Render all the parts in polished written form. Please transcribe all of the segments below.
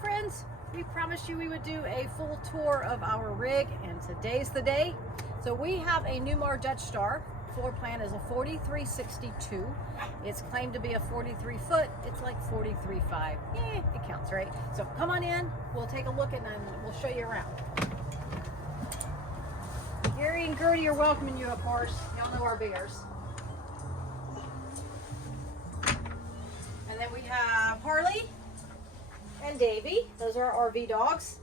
friends, we promised you we would do a full tour of our rig, and today's the day. So we have a Newmar Dutch Star. Floor plan is a 4362. It's claimed to be a 43 foot. It's like 43.5. It counts, right? So come on in, we'll take a look and then we'll show you around. Gary and Gertie are welcoming you, of course. Y'all know our bears. And then we have Harley and Davy. Those are our RV dogs.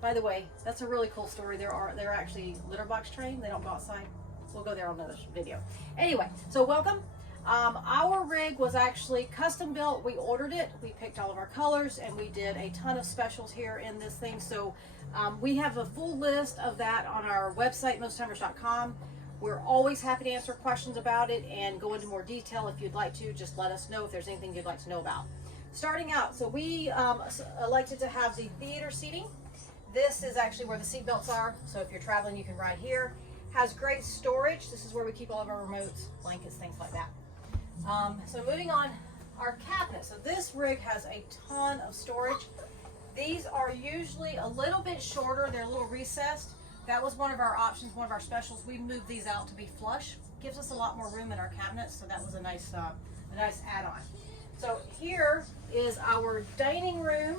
By the way, that's a really cool story. They're actually litter box trained. They don't go outside. We'll go there on another video. Anyway, so welcome. Our rig was actually custom built. We ordered it. We picked all of our colors, and we did a ton of specials here in this thing. So we have a full list of that on our website, mosttimers.com. We're always happy to answer questions about it and go into more detail. If you'd like to, just let us know if there's anything you'd like to know about. Starting out, so we elected to have the theater seating. This is actually where the seat belts are. So if you're traveling, you can ride here. Has great storage. This is where we keep all of our remotes, blankets, things like that. So moving on, our cabinet. So this rig has a ton of storage. These are usually a little bit shorter. They're a little recessed. That was one of our options, one of our specials. We moved these out to be flush. Gives us a lot more room in our cabinets. So that was a nice add-on. So here is our dining room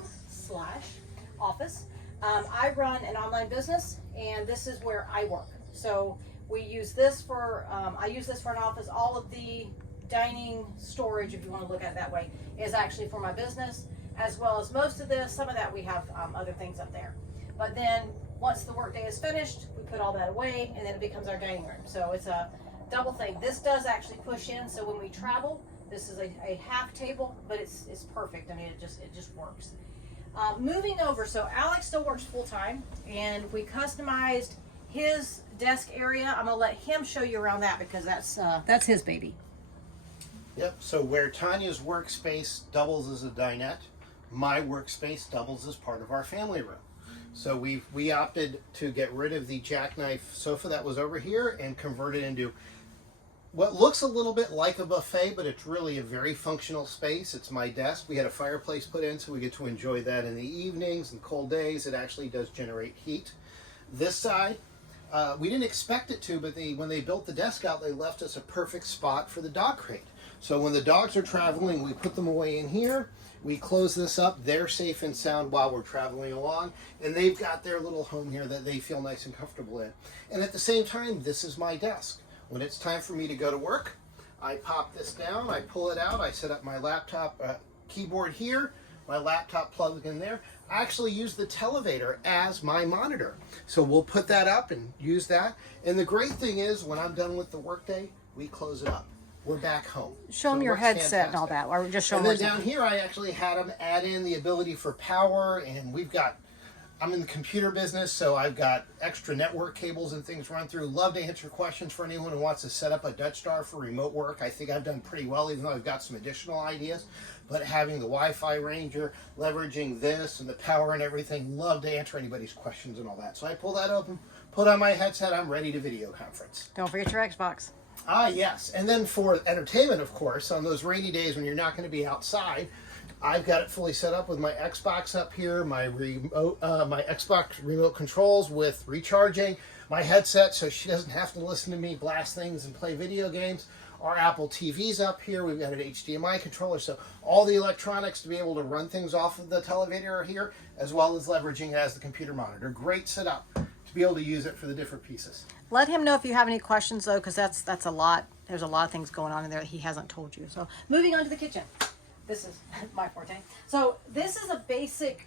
/ office. I run an online business, and this is where I work. So we use this for, I use this for an office. All of the dining storage, if you want to look at it that way, is actually for my business, as well as most of this. Some of that we have other things up there. But then once the workday is finished, we put all that away, and then it becomes our dining room. So it's a double thing. This does actually push in, so when we travel, this is a half table, but it's perfect. I mean, it just works. Moving over, so Alex still works full time, and we customized his desk area. I'm gonna let him show you around that because that's his baby. Yep. So where Tanya's workspace doubles as a dinette, my workspace doubles as part of our family room. So we opted to get rid of the jackknife sofa that was over here and convert it into what looks a little bit like a buffet, but it's really a very functional space. It's my desk. We had a fireplace put in, so we get to enjoy that in the evenings and cold days. It actually does generate heat. This side, we didn't expect it to, but when they built the desk out, they left us a perfect spot for the dog crate. So when the dogs are traveling, we put them away in here. We close this up. They're safe and sound while we're traveling along, and they've got their little home here that they feel nice and comfortable in. And at the same time, this is my desk. When it's time for me to go to work, I pop this down, I pull it out, I set up my laptop keyboard here, my laptop plugged in there. I actually use the televator as my monitor. So we'll put that up and use that. And the great thing is, when I'm done with the workday, we close it up. We're back home. Show them your headset and all that, or just show them. And then down here, I actually had them add in the ability for power, and I'm in the computer business, so I've got extra network cables and things run through. Love to answer questions for anyone who wants to set up a Dutch Star for remote work. I think I've done pretty well, even though I've got some additional ideas. But having the Wi-Fi Ranger, leveraging this and the power and everything, love to answer anybody's questions and all that. So I pull that open, put on my headset, I'm ready to video conference. Don't forget your Xbox. Ah, yes. And then for entertainment, of course, on those rainy days when you're not going to be outside, I've got it fully set up with my Xbox up here, my remote, my Xbox remote controls with recharging, my headset so she doesn't have to listen to me blast things and play video games. Our Apple TV's up here. We've got an HDMI controller, so all the electronics to be able to run things off of the television are here, as well as leveraging it as the computer monitor. Great setup to be able to use it for the different pieces. Let him know if you have any questions, though, because that's a lot. There's a lot of things going on in there that he hasn't told you. So moving on to the kitchen. This is my forte. So this is a basic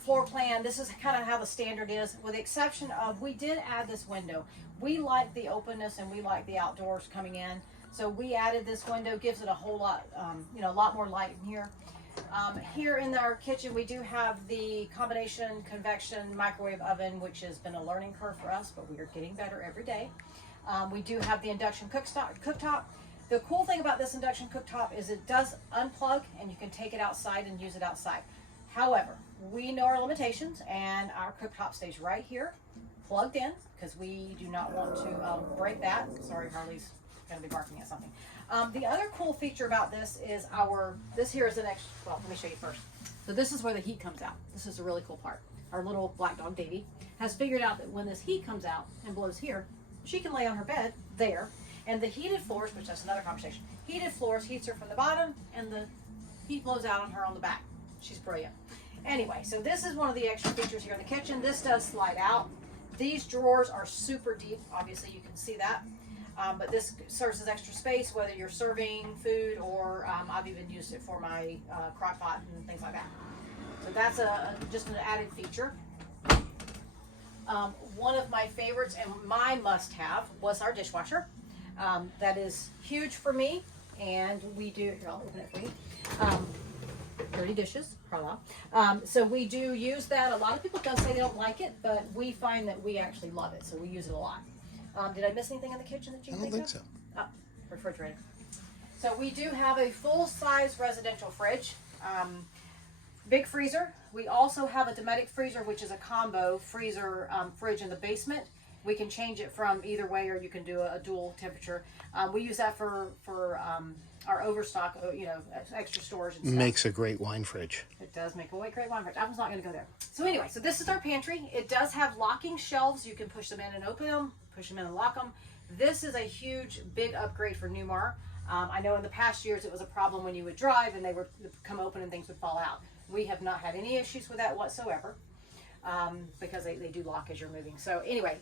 floor plan. This is kind of how the standard is, with the exception of we did add this window. We like the openness and we like the outdoors coming in. So we added this window, gives it a whole lot, a lot more light in here. Here in our kitchen, we do have the combination convection microwave oven, which has been a learning curve for us, but we are getting better every day. We do have the induction cooktop. The cool thing about this induction cooktop is it does unplug and you can take it outside and use it outside. However, we know our limitations, and our cooktop stays right here, plugged in, because we do not want to break that. Sorry, Harley's gonna be barking at something. The other cool feature about this is this here is an extra, well, let me show you first. So this is where the heat comes out. This is a really cool part. Our little black dog, Davy, has figured out that when this heat comes out and blows here, she can lay on her bed there, and the heated floors, which that's another conversation, heated floors heats her from the bottom, and the heat blows out on her on the back. She's brilliant. Anyway, so this is one of the extra features here in the kitchen. This does slide out. These drawers are super deep. Obviously, you can see that. But this serves as extra space, whether you're serving food or I've even used it for my crock pot and things like that. So that's just an added feature. One of my favorites and my must-have was our dishwasher. That is huge for me, and we do, here, I'll open it for you. Dirty dishes, Carla. So we do use that. A lot of people don't say they don't like it, but we find that we actually love it, so we use it a lot. Did I miss anything in the kitchen that you I don't think so. Oh, refrigerator. So we do have a full-size residential fridge, big freezer. We also have a Dometic freezer, which is a combo freezer fridge in the basement. We can change it from either way, or you can do a dual temperature. We use that for our overstock, extra storage and stuff. Makes a great wine fridge. It does make a great wine fridge. I was not going to go there. So anyway, so this is our pantry. It does have locking shelves. You can push them in and open them, push them in and lock them. This is a huge, big upgrade for Newmar. I know in the past years it was a problem when you would drive and they would come open and things would fall out. We have not had any issues with that whatsoever because they do lock as you're moving. So anyway,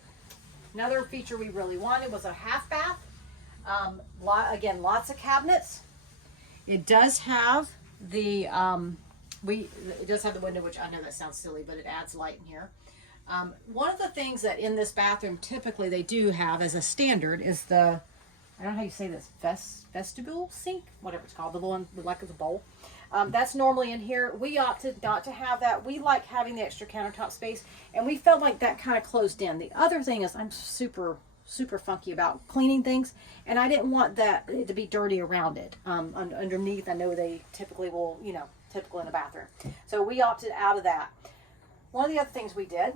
another feature we really wanted was a half bath. Again, lots of cabinets. It does have the it does have the window, which I know that sounds silly, but it adds light in here. One of the things that in this bathroom typically they do have as a standard is the, I don't know how you say this, vestibule sink, whatever it's called, the one like it's a bowl. That's normally in here. We opted not to have that. We like having the extra countertop space, and we felt like that kind of closed in. The other thing is I'm super funky about cleaning things, and I didn't want that to be dirty around it. Underneath, I know they typically will, typical in the bathroom. So we opted out of that. One of the other things we did,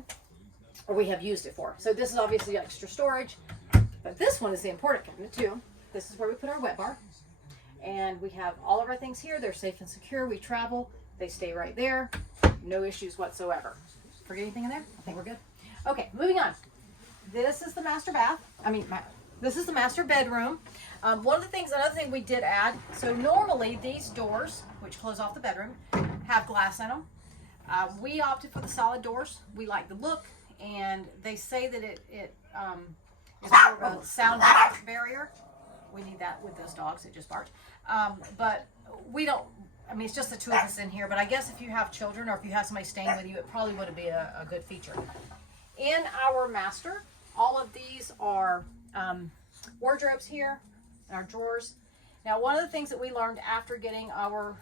or we have used it for, so this is obviously extra storage, but this one is the important cabinet too. This is where we put our wet bar, and we have all of our things here. They're safe and secure. We travel, they stay right there. No issues whatsoever. Forget anything in there? I think we're good. Okay, moving on. This is the master bath. This is the master bedroom. Another thing we did add, so normally these doors, which close off the bedroom, have glass in them. We opted for the solid doors. We like the look, and they say that it is more of a sound barrier. We need that with those dogs. It just barked. But we don't, it's just the two of us in here, but I guess if you have children or if you have somebody staying with you, it probably would be a good feature. In our master, all of these are wardrobes here, and our drawers. Now, one of the things that we learned after getting our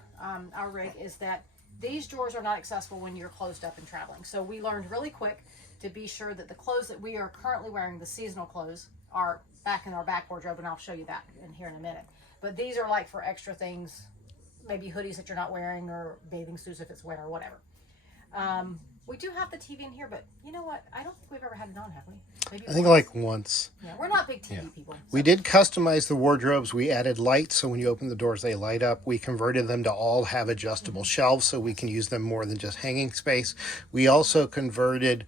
rig is that these drawers are not accessible when you're closed up and traveling. So we learned really quick to be sure that the clothes that we are currently wearing, the seasonal clothes, are back in our back wardrobe, and I'll show you that here in a minute. But these are like for extra things, maybe hoodies that you're not wearing, or bathing suits if it's winter or whatever. We do have the TV in here, but you know what? I don't think we've ever had it on, have we? Maybe I think like once. Yeah, we're not big TV people. So. We did customize the wardrobes. We added lights, so when you open the doors, they light up. We converted them to all have adjustable shelves, so we can use them more than just hanging space. We also converted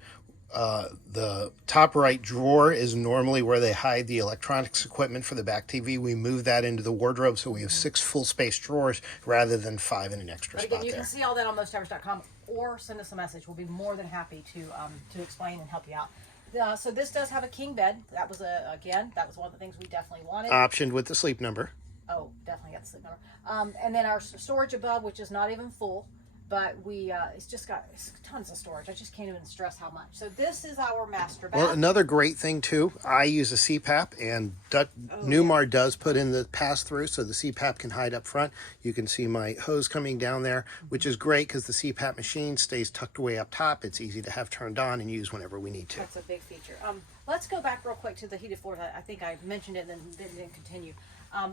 the top right drawer is normally where they hide the electronics equipment for the back TV. We moved that into the wardrobe, so we have 6 full space drawers rather than 5 in an extra but again, spot you there. can see all that on mosthours.com, or send us a message. We'll be more than happy to explain and help you out. So this does have a king bed. That was that was one of the things we definitely wanted. Optioned with the sleep number. Oh, definitely got the sleep number. And then our storage above, which is not even full, but it's just got tons of storage. I just can't even stress how much. So this is our master bath. Well, another great thing too, I use a CPAP, and Newmar does put in the pass-through, so the CPAP can hide up front. You can see my hose coming down there, which is great because the CPAP machine stays tucked away up top. It's easy to have turned on and use whenever we need to. That's a big feature. Let's go back real quick to the heated floors. I think I mentioned it and then didn't continue.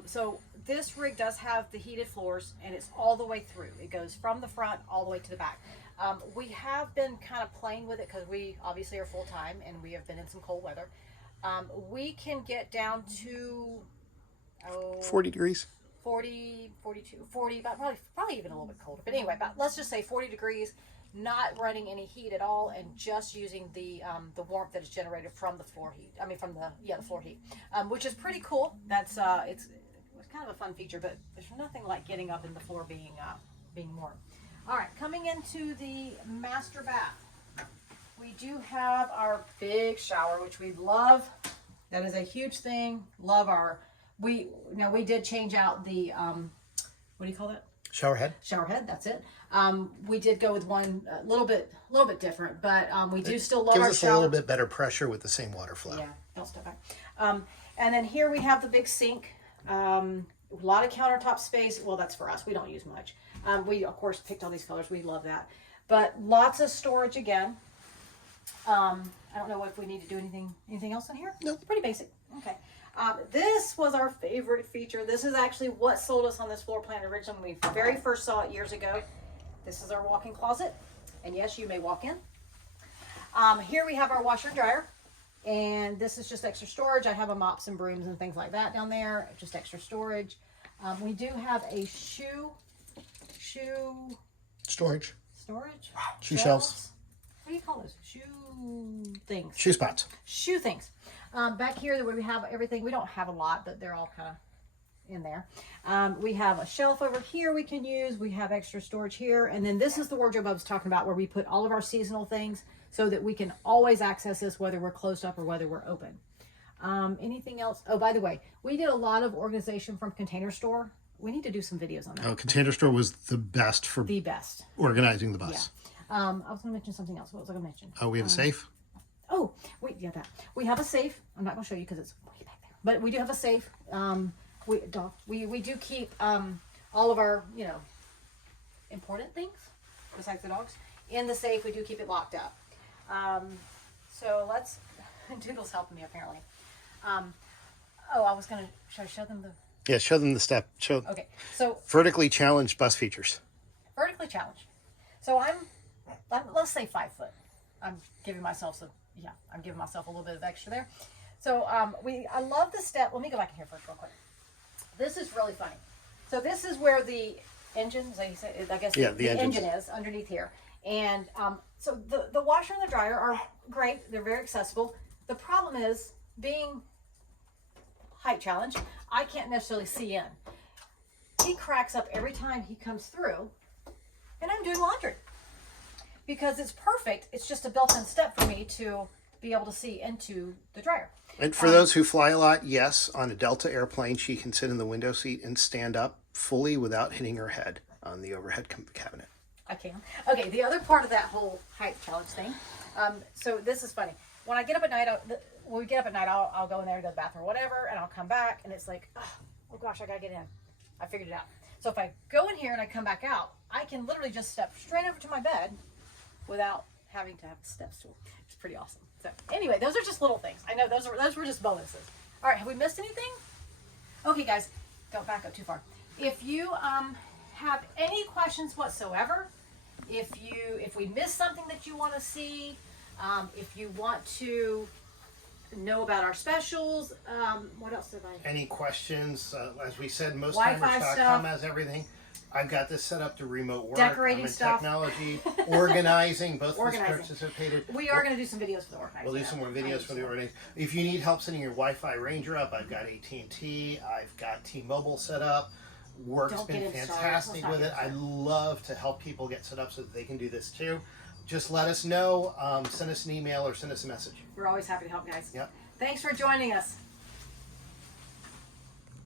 So this rig does have the heated floors, and it's all the way through. It goes from the front all the way to the back. We have been kind of playing with it because we obviously are full-time and we have been in some cold weather. We can get down to 40 degrees. 40, 42, 40, about probably even a little bit colder. But anyway, about, let's just say 40 degrees, not running any heat at all, and just using the warmth that is generated from the floor heat. I mean, from the floor heat, which is pretty cool. That's it's kind of a fun feature, but there's nothing like getting up in the floor being warm. All right, coming into the master bath, we do have our big shower, which we love. That is a huge thing. Love our. We did change out the what do you call that? Shower head. Shower head. That's it. We did go with one a little bit different, but we do still love our shower. Gives us a little bit better pressure with the same water flow. Yeah, don't step back. And then here we have the big sink. A lot of countertop space. Well, that's for us. We don't use much. We of course picked all these colors. We love that, but lots of storage again. I don't know if we need to do anything else in here. No. Pretty basic. Okay. This was our favorite feature. This is actually what sold us on this floor plan originally when we very first saw it years ago. This is our walk-in closet. And yes, you may walk in. Here we have our washer and dryer. And this is just extra storage. I have a mops and brooms and things like that down there. Just extra storage. We do have a shoe storage. Shoe shelves. What do you call those? Shoe things. Shoe spots. Shoe things. Back here, where we have everything, we don't have a lot, but they're all kind of in there. We have a shelf over here we can use. We have extra storage here. And then this is the wardrobe I was talking about, where we put all of our seasonal things so that we can always access this, whether we're closed up or whether we're open. Anything else? Oh, by the way, we did a lot of organization from Container Store. We need to do some videos on that. Oh, Container Store was the best for organizing the bus. Yeah. I was going to mention something else. What was I going to mention? Oh, we have a safe? Oh, wait, yeah, that. We have a safe. I'm not going to show you because it's way back there. But we do have a safe. We do keep all of our, important things, besides the dogs, in the safe. We do keep it locked up. So let's, Doodle's helping me apparently. I was going to, show them the... Yeah, show them the step. Okay, so... Vertically challenged bus features. Vertically challenged. So let's say 5 foot. I'm giving myself a little bit of extra there. So I love the step. Let me go back in here first real quick. This is really funny. So this is where the engine, I guess the engine is underneath here. And so the washer and the dryer are great. They're very accessible. The problem is, being height challenged, I can't necessarily see in. He cracks up every time he comes through, and I'm doing laundry. Because it's perfect. It's just a built-in step for me to be able to see into the dryer. And for those who fly a lot, yes, on a Delta airplane, she can sit in the window seat and stand up fully without hitting her head on the overhead cabinet. I can. Okay, the other part of that whole height challenge thing. So this is funny. When I get up at night, I'll go in there to the bathroom or whatever, and I'll come back, and it's like, oh gosh, I gotta get in. I figured it out. So if I go in here and I come back out, I can literally just step straight over to my bed without having to have a step stool. It's pretty awesome. So anyway, those are just little things. I know those were just bonuses. All right, have we missed anything? Okay, guys, don't back up too far. If you have any questions whatsoever, if we missed something that you want to see, if you want to know about our specials, what else did I? Any questions? As we said, Wi-Fi mosttimers.com has everything. I've got this set up to remote work. Decorating stuff. Technology, organizing. Both participated. We are going to do some videos for the organizing. We'll do some more videos for the organizing. If you need help setting your Wi-Fi Ranger up, I've got AT&T. I've got T-Mobile set up. Work's been fantastic with it. I love to help people get set up so that they can do this too. Just let us know. Send us an email or send us a message. We're always happy to help, guys. Yep. Thanks for joining us.